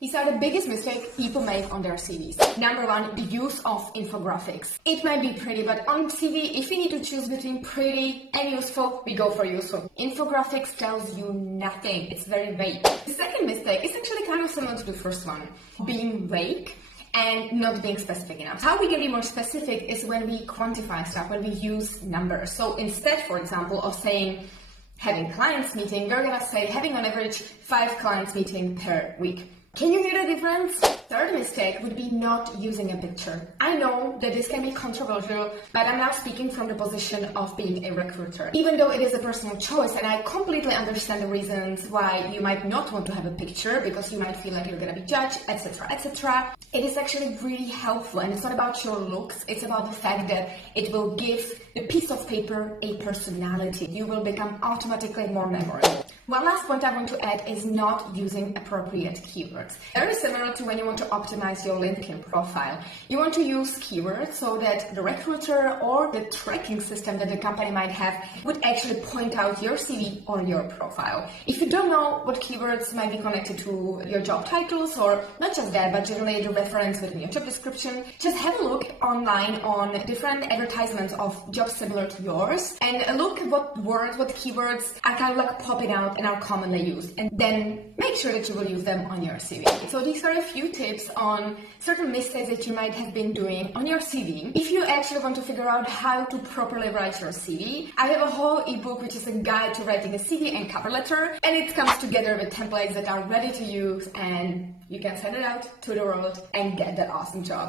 These are the biggest mistakes people make on their CVs. Number one, the use of infographics. It might be pretty, but on CV, if we need to choose between pretty and useful, we go for useful. Infographics tells you nothing. It's very vague. The second mistake is actually kind of similar to the first one, being vague and not being specific enough. How we can be more specific is when we quantify stuff, when we use numbers. So instead, for example, of saying having clients meeting, we're gonna say having on average 5 clients meeting per week. Can you hear the difference? Third mistake would be not using a picture. I know that this can be controversial, but I'm now speaking from the position of being a recruiter. Even though it is a personal choice, and I completely understand the reasons why you might not want to have a picture because you might feel like you're gonna be judged, etc., etc. It is actually really helpful, and it's not about your looks, it's about the fact that it will give the piece of paper a personality. You will become automatically more memorable. One last point I want to add is not using appropriate keywords. Very similar to when you want to optimize your LinkedIn profile. You want to use keywords so that the recruiter or the tracking system that the company might have would actually point out your CV or your profile. If you don't know what keywords might be connected to your job titles, or not just that, but generally the reference within your job description, just have a look online on different advertisements of jobs similar to yours and look at what words, what keywords are kind of like popping out and are commonly used, and then make sure that you will use them on your CV. So these are a few tips on certain mistakes that you might have been doing on your CV. If you actually want to figure out how to properly write your CV, I have a whole ebook which is a guide to writing a CV and cover letter, and it comes together with templates that are ready to use, and you can send it out to the world and get that awesome job.